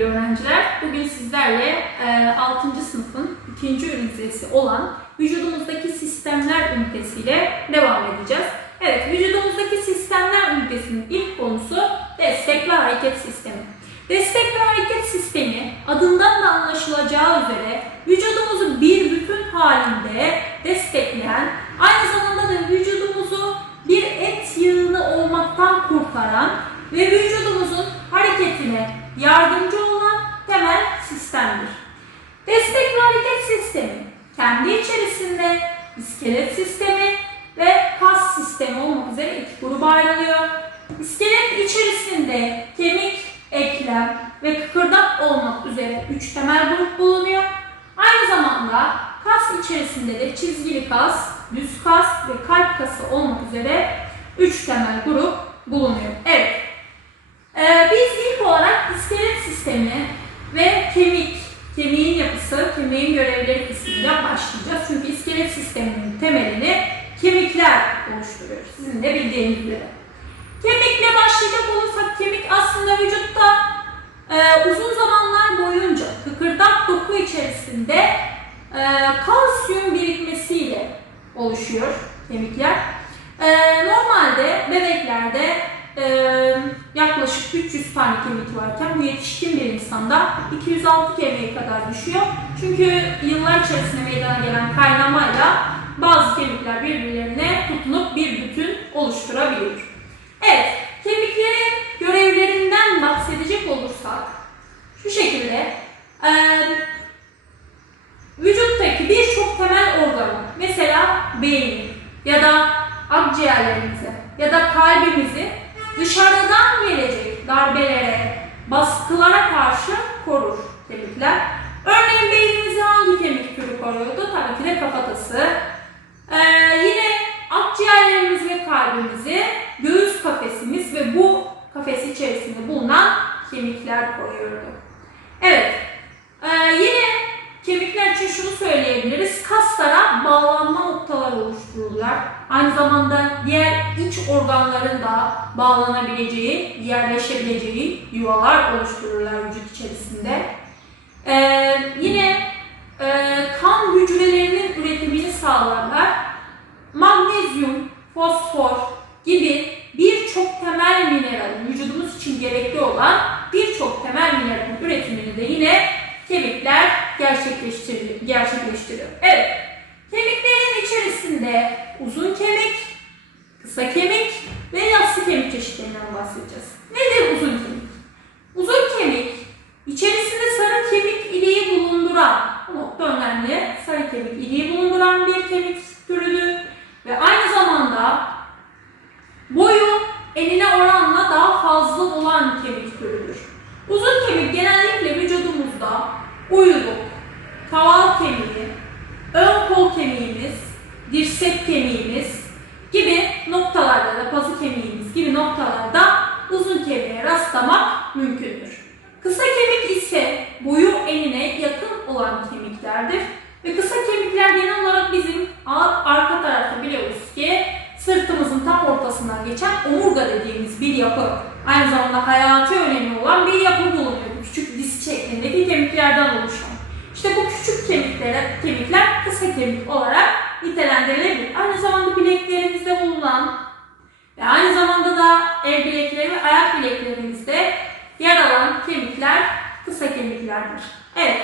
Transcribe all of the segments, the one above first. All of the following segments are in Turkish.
Öğrenciler, bugün sizlerle e, 6. sınıfın 2. ünitesi olan vücudumuzdaki sistemler ünitesiyle devam edeceğiz. Evet, vücudumuzdaki sistemler ünitesinin ilk konusu destek hareket sistemi. Destek hareket sistemi adından da anlaşılacağı üzere vücudumuzu bir bütün halinde destekleyen, aynı zamanda da vücudumuzu bir et yığını olmaktan kurtaran ve vücudumuzun hareketine yardımcı olan temel sistemdir. Destek ve hareket sistemi kendi içerisinde iskelet sistemi ve kas sistemi olmak üzere iki gruba ayrılıyor. İskelet içerisinde kemik, eklem ve kıkırdak olmak üzere üç temel grup bulunuyor. Aynı zamanda kas içerisinde de çizgili kas, düz kas ve kalp kası olmak üzere üç temel grup bulunuyor. Evet, ee, biz ilk olarak iskelet sistemi ve kemik, kemiğin yapısı, kemiğin görevleri kısmıyla başlayacağız. Çünkü iskelet sisteminin temelini kemikler oluşturuyor. Sizin de bildiğiniz üzere. Kemikle başlayacak olursak kemik aslında vücutta e, uzun zamanlar boyunca kıkırdak doku içerisinde e, kalsiyum birikmesiyle oluşuyor kemikler. E, normalde bebeklerde e, yaklaşık 300 tane kemik varken bu yetişkin bir insanda 206 kemiğe kadar düşüyor. Çünkü yıllar içerisinde meydana gelen kaynamayla bazı kemikler birbirlerine tutunup bir bütün oluşturabiliyor. Evet, kemiklerin görevlerinden bahsedecek olursak şu şekilde e, vücuttaki birçok temel organı mesela beyin ya da akciğerlerimizi ya da kalbimizi dışarıdan gelecek darbelere, baskılara karşı korur kemikler. Örneğin beynimizi hangi kemik türü koruyordu? Tabii ki de kafatası. Ee, yine akciğerlerimizi ve kalbimizi göğüs kafesimiz ve bu kafes içerisinde bulunan kemikler koruyordu. Evet, ee, yine kemikler için şunu söyleyebiliriz. Kaslara bağlanma noktaları oluştururlar. Aynı zamanda diğer iç organların da bağlanabileceği, yerleşebileceği yuvalar oluştururlar vücut içerisinde. Ee, yine e, kan hücrelerinin üretimini sağlarlar. Magnezyum, fosfor gibi birçok temel mineralin vücudumuz için gerekli olan birçok temel mineralin üretimini de yine kemikler gerçekleştiriyor. gerçekleştiriyor. Evet, kemiklerin içerisinde uzun kemik, kısa kemik ve yassı kemik çeşitlerinden bahsedeceğiz. Nedir uzun kemik? Uzun kemik, içerisinde sarı kemik iliği bulunduran, bu nokta önemli, sarı kemik iliği bulunduran bir kemik türüdür ve aynı zamanda boyu enine oranla daha fazla olan kemik türüdür. Uzun kemik genellikle vücudumuzda uyluk, kaval kemiği, ön kol kemiğimiz, dirsek kemiğimiz gibi noktalarda da pazı kemiğimiz gibi noktalarda uzun kemiğe rastlamak mümkündür. Kısa kemik ise boyu enine yakın olan kemiklerdir. Ve kısa kemikler genel olarak bizim ar- arka tarafta biliyoruz ki sırtımızın tam ortasından geçen omurga dediğimiz bir yapı. Aynı zamanda hayati önemi olan bir yapı bulunuyor. Küçük disk şeklindeki kemiklerden oluşan. İşte bu küçük kemikler, kemikler kısa kemik olarak nitelendirilebilir. Aynı zamanda bileklerimizde bulunan ve aynı zamanda da el bilekleri ve ayak bileklerimizde yer alan kemikler kısa kemiklerdir. Evet.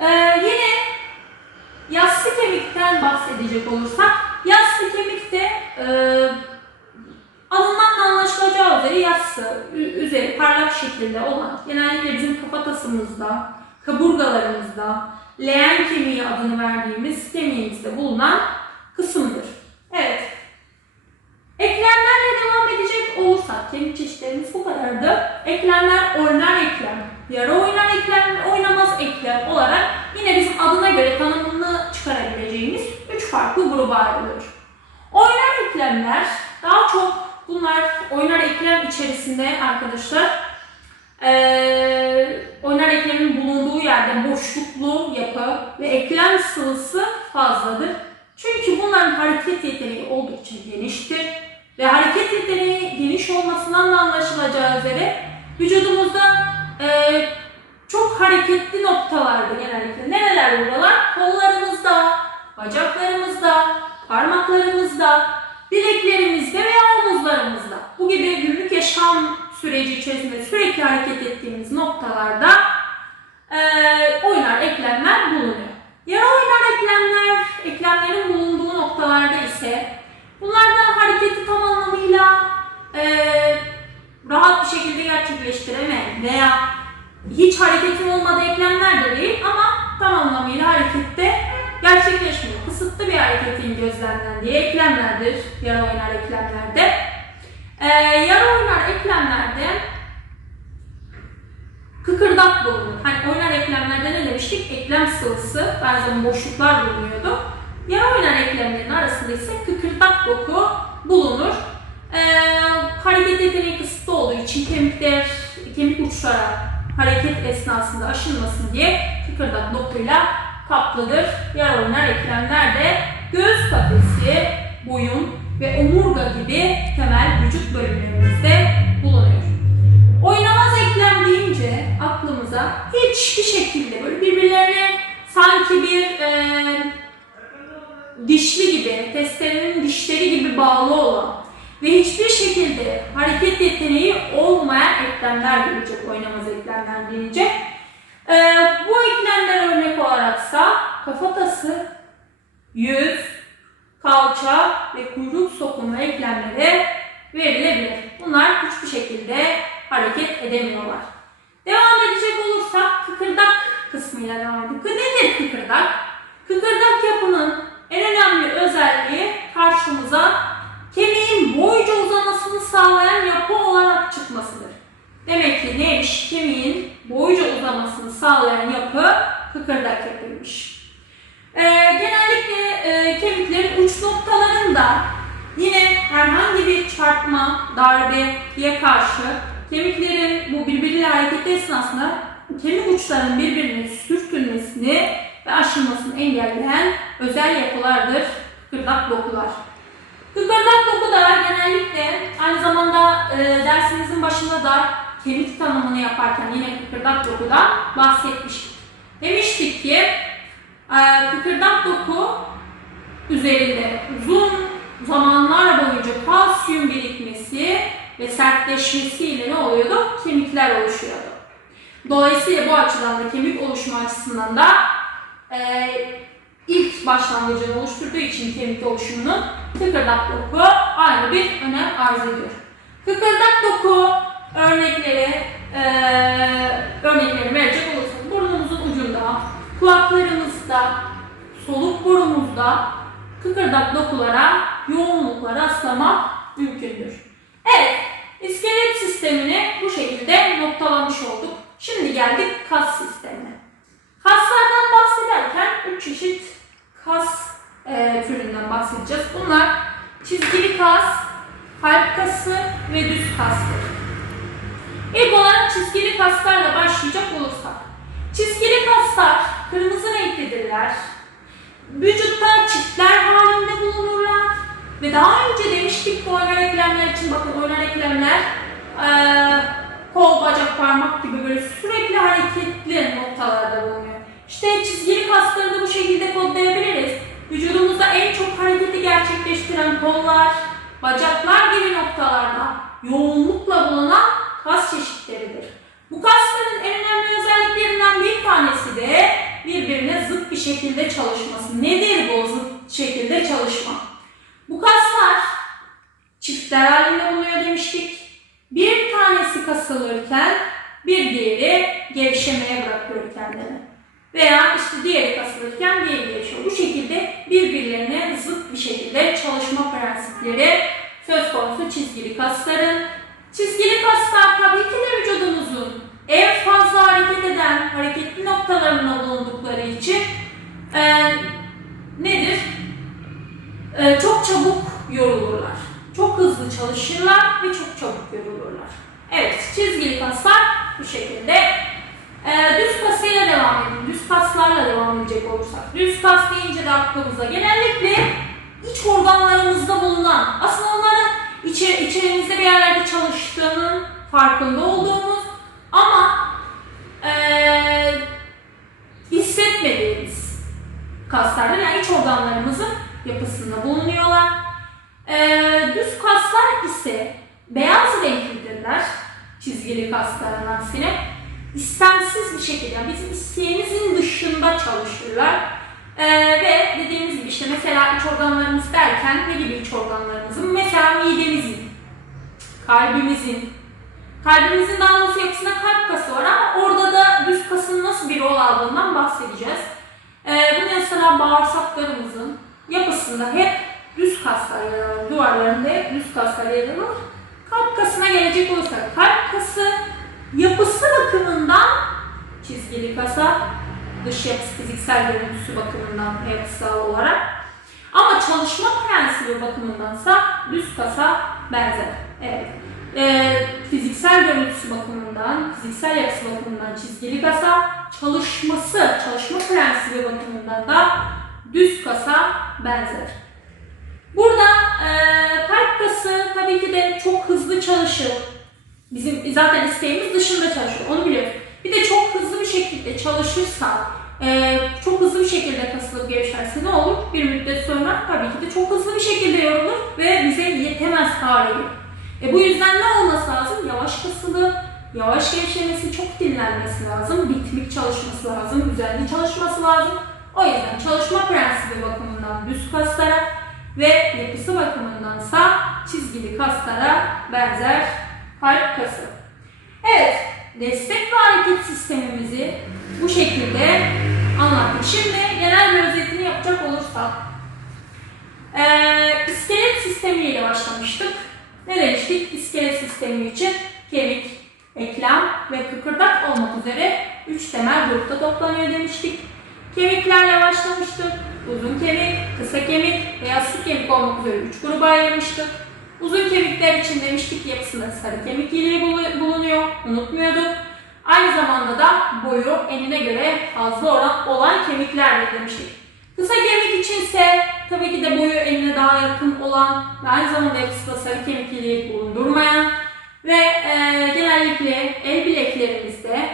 Ee, yine yassı kemikten bahsedecek olursak, yassı kemik de e, adından da anlaşılacağı üzere yassı, üzeri parlak şeklinde olan, genellikle bizim kafatasımızda, kaburgalarımızda, leğen kemiği adını verdiğimiz kemiğimizde bulunan kısımdır. Evet. Eklemlerle devam edecek olursak, kemik çeşitlerimiz bu kadardı. Eklemler oynar eklem, yarı oynar eklem ve oynamaz eklem olarak yine bizim adına göre tanımını çıkarabileceğimiz üç farklı gruba ayrılıyor. Oynar eklemler daha çok bunlar oynar eklem içerisinde arkadaşlar eee oynar eklemin bulunduğu yerde boşluklu yapı ve eklem sıvısı fazladır. Çünkü bunların hareket yeteneği oldukça geniştir ve hareket yeteneği geniş olmasından da anlaşılacağı üzere vücudumuzda e, çok hareketli noktalardı genellikle. Nereler buralar? Kollarımızda, bacaklarımızda, parmaklarımızda, bileklerimizde veya omuzlarımızda. Bu gibi günlük yaşam süreci içerisinde sürekli hareket ettiğimiz noktalarda e, oynar eklemler bulunuyor. Yara oynar eklemler, eklemlerin bulunduğu noktalarda ise bunlarda hareketi tam anlamıyla e, rahat bir şekilde gerçekleştiremeyen veya hiç hareketin olmadığı eklemler de değil ama tam anlamıyla harekette gerçekleşmiyor. Kısıtlı bir hareketin gözlemlendiği eklemlerdir yara oynar eklemlerde. Ee, yara oynar eklemlerde kıkırdak bulunur. Hani oynar eklemlerde ne demiştik? Eklem sıvısı, bazen boşluklar bulunuyordu. Yara oynar eklemlerin arasında ise kıkırdak doku bulunur. Ee, hareket yeteneği kısıtlı olduğu için kemikler, kemik uçlara hareket esnasında aşınmasın diye kıkırdak dokuyla kaplıdır. Yara oynar eklemler de göğüs kafesi, boyun ve omurga gibi temel vücut bölümlerimizde bulunuyor. Oynamaz eklem deyince aklımıza hiçbir şekilde böyle birbirlerine sanki bir e, dişli gibi, testerenin dişleri gibi bağlı olan ve hiçbir şekilde hareket yeteneği olmayan eklemler gelecek oynamaz eklemler deyince. Ee, bu eklemler örnek olaraksa kafatası, yüz, kalça ve kuyruk sokumu eklemleri verilebilir. Bunlar hiçbir şekilde hareket edemiyorlar. Devam edecek olursak kıkırdak kısmıyla devam edelim. Nedir kıkırdak? Kıkırdak yapının en önemli özelliği karşımıza kemiğin boyca uzamasını sağlayan yapı olarak çıkmasıdır. Demek ki neymiş? Kemiğin boyca uzamasını sağlayan yapı kıkırdak yapıymış. Ee, genellikle e, kemiklerin uç noktalarında yine herhangi bir çarpma, darbeye karşı kemiklerin bu birbiriyle hareketi esnasında kemik uçlarının birbirine sürtünmesini ve aşınmasını engelleyen özel yapılardır kıkırdak dokular. Kıkırdak doku da genellikle aynı zamanda e, dersimizin başında da kemik tanımını yaparken yine kıkırdak dokudan bahsetmiştik. Demiştik ki e, kıkırdak doku üzerinde uzun zamanlar boyunca kalsiyum birikmesi ve sertleşmesiyle ne oluyordu? Kemikler oluşuyordu. Dolayısıyla bu açıdan da kemik oluşumu açısından da e, ilk başlangıcını oluşturduğu için kemik oluşumunun kıkırdak doku ayrı bir önem arz ediyor. Kıkırdak doku örnekleri e, örnekleri verecek olursak burnumuzun ucunda, kulaklarımızda, soluk borumuzda kıkırdak dokulara yoğunlukla rastlamak mümkündür. Evet, iskelet sistemini bu şekilde noktalamış olduk. Şimdi geldik kas sistemine. Kaslardan bahsederken üç çeşit kas e, türünden bahsedeceğiz. Bunlar çizgili kas, kalp kası ve düz kastır. İlk olarak çizgili kaslarla başlayacak olursak. Çizgili kaslar kırmızı renklidirler. Vücutta çiftler halinde bulunurlar. Ve daha önce demiştik bu oynar eklemler için bakın oynar eklemler eee, kol, bacak, parmak gibi böyle sürekli hareketli noktalarda bulunuyor. İşte çizgili kasları da bu şekilde kodlayabiliriz. Vücudumuzda en çok hareketi gerçekleştiren kollar, bacaklar gibi noktalarda yoğunlukla bulunan kas çeşitleridir. Bu kasların en önemli özelliklerinden bir tanesi de birbirine zıt bir şekilde çalışması. Nedir bu zıt şekilde çalışma? Bu kaslar çiftler halinde bulunuyor demiştik. Bir tanesi kasılırken bir diğeri gevşemeye bırakıyor kendini. Veya işte diğeri kasılırken diğeri gevşiyor. Bu şekilde birbirlerine zıt bir şekilde çalışma prensipleri söz konusu çizgili kasların. Çizgili kaslar tabii ki de vücudumuzun en fazla hareket eden hareketli noktalarında bulundukları için eee, nedir? Ee, çok çabuk yorulurlar. Çok hızlı çalışırlar ve çok çabuk yorulurlar. Evet, çizgili kaslar bu şekilde. Ee, düz pasıyla devam edelim. Düz paslarla devam edecek olursak. Düz pas deyince de aklımıza genellikle iç organlarımızda bulunan, aslında onların içe, içerimizde bir yerlerde çalıştığının farkında olduğumuz ama ee, hissetmediğimiz kaslarda yani iç organlarımızın yapısında bulunuyorlar. Ee, düz kaslar ise beyaz renklidirler. Çizgili kaslara aksine istemsiz bir şekilde yani bizim isteğimizin dışında çalışırlar. Ee, ve dediğimiz gibi işte mesela iç organlarımız derken ne gibi iç organlarımızın? Mesela midemizin, kalbimizin, kalbimizin daha doğrusu yapısında kalp kası var ama orada da düz kasın nasıl bir rol aldığından bahsedeceğiz. Ee, bunun mesela bağırsaklarımızın yapısında hep düz kaslar yer alır. Duvarlarında hep düz kaslar yer alır. Kalp kasına gelecek olursak kalp kası yapısı bakımından çizgili kasa, dış yapısı fiziksel görüntüsü bakımından yapısal olarak ama çalışma prensibi bakımındansa düz kasa benzer. Evet. Ee, fiziksel görüntüsü bakımından, fiziksel yapısı bakımından çizgili kasa, çalışması, çalışma prensibi bakımından da düz kasa benzer. Burada e, kalp kası tabii ki de çok hızlı çalışır. Bizim zaten isteğimiz dışında çalışıyor, onu biliyoruz. Bir de çok hızlı bir şekilde çalışırsa, e, çok hızlı bir şekilde kasılıp gevşerse ne olur? Bir müddet sonra tabii ki de çok hızlı bir şekilde yorulur ve bize yetemez hale. E, bu yüzden ne olması lazım? Yavaş kasılı, yavaş gevşemesi, çok dinlenmesi lazım, bitmik çalışması lazım, düzenli çalışması lazım. O yüzden çalışma prensibi bakımından düz kaslara ve yapısı bakımındansa çizgili kaslara benzer kalp. Evet, destek ve hareket sistemimizi bu şekilde anlattık. Şimdi genel bir özetini yapacak olursak, ee, iskelet sistemiyle başlamıştık. Ne demiştik? İskelet sistemi için kemik, eklem ve kıkırdak olmak üzere 3 temel grupta toplanıyor demiştik. Kemiklerle başlamıştık. Uzun kemik, kısa kemik ve yassı kemik olmak üzere 3 gruba ayırmıştık. Uzun kemikler için demiştik yapısında sarı kemik iliği bulu- bulunuyor. Unutmuyorduk. Aynı zamanda da boyu enine göre fazla olan, olan kemiklerle demiştik. Kısa kemik içinse tabii ki de boyu enine daha yakın olan ve aynı zamanda yapısında sarı kemik iliği bulundurmayan ve e, genellikle el bileklerimizde,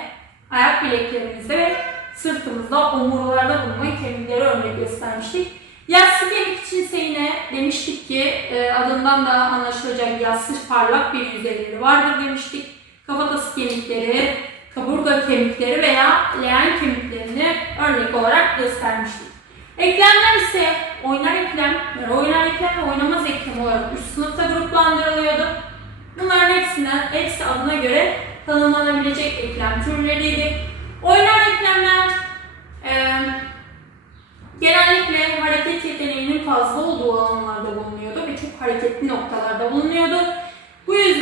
ayak bileklerimizde ve sırtımızda, omurlarda bulunan kemikleri örnek göstermiştik. Yassı kemik içinse yine demiştik ki e, adından da anlaşılacak yassı parlak bir yüzeyleri vardır demiştik. Kafatası kemikleri, kaburga kemikleri veya leğen kemiklerini örnek olarak göstermiştik. Eklemler ise oynar eklem, oynar eklem ve oynamaz eklem olarak üç sınıfta gruplandırılıyordu. Bunların hepsinden, hepsi adına göre tanımlanabilecek eklem türleriydi.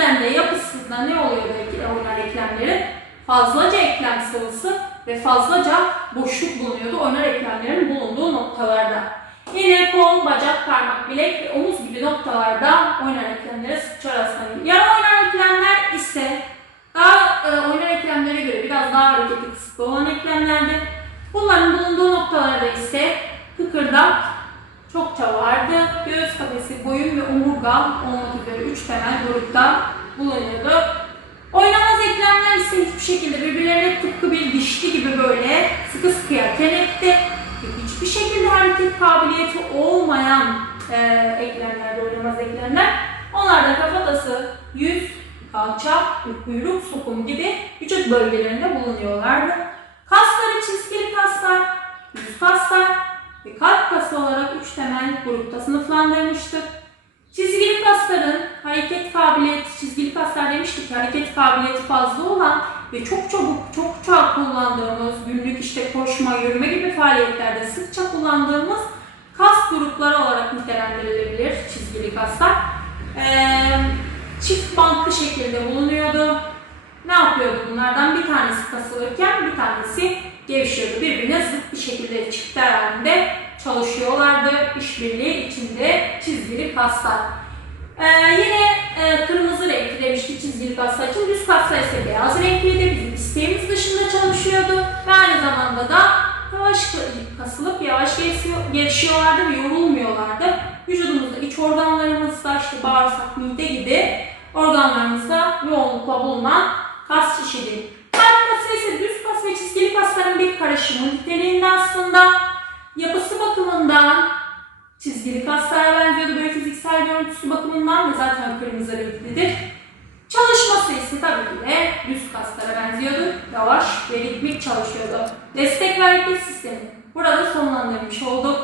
Yüzden de yapısında ne oluyordu oynar eklemlerin? Fazlaca eklem sıvısı ve fazlaca boşluk bulunuyordu oynar eklemlerin bulunduğu noktalarda. Yine kol, bacak, parmak, bilek ve omuz gibi noktalarda oynar eklemlere sıkça rastlanıyor. Yarı oynar eklemler ise daha e, oynar eklemlere göre biraz daha hareketli kısıtlı olan eklemlerdi. Bunların bulunduğu noktalarda ise kıkırdak çokça vardı. Göğüs kafesi, boyun ve omurga olmak üzere üç temel grupta bulunuyordu. Oynamaz eklemler ise hiçbir şekilde birbirlerine tıpkı bir dişli gibi böyle sıkı sıkıya kenetli ve hiçbir şekilde hareket kabiliyeti olmayan e, eklemler, oynamaz eklemler. Onlar da kafatası, yüz, kalça kuyruk sokumu gibi vücut bölgelerinde bulunuyorlardı. Kasları çizgili kaslar, yüz kaslar ve kalp kası olarak üç temel grupta sınıflandırmıştık. Çizgili kasların hareket kabiliyeti, çizgili kaslar demiştik hareket kabiliyeti fazla olan ve çok çabuk, çokça kullandığımız, günlük işte koşma, yürüme gibi faaliyetlerde sıkça kullandığımız kas grupları olarak nitelendirilebilir çizgili kaslar. Ee, çift banklı şekilde bulunuyordu. Ne yapıyordu bunlardan? Bir tanesi kasılırken bir tanesi gevşiyordu. Birbirine zıt bir şekilde çiftler halinde çalışıyorlardı. İşbirliği içinde çizgili kaslar. Ee, yine e, kırmızı renkli demiştik çizgili kaslar için. Düz kaslar ise beyaz renkliydi. Bizim isteğimiz dışında çalışıyordu. Ve aynı zamanda da yavaş kasılıp yavaş gevşiyorlardı ve yorulmuyorlardı. Vücudumuzda iç organlarımızda işte bağırsak, mide gibi organlarımızda yoğunlukla bulunan kas çeşidi. Kalp kası ise düz kas ve çizgili kasların bir karışımı niteliğinde aslında. Yapısı bakımından çizgili kaslara benziyordu böyle fiziksel görüntüsü bakımından ve zaten kırmızı renklidir. Çalışması ise tabii ki de düz kaslara benziyordu. Yavaş ve ritmik çalışıyordu. Destek ve sistemi. Burada sonlandırmış olduk.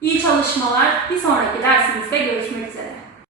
İyi çalışmalar. Bir sonraki dersimizde görüşmek üzere.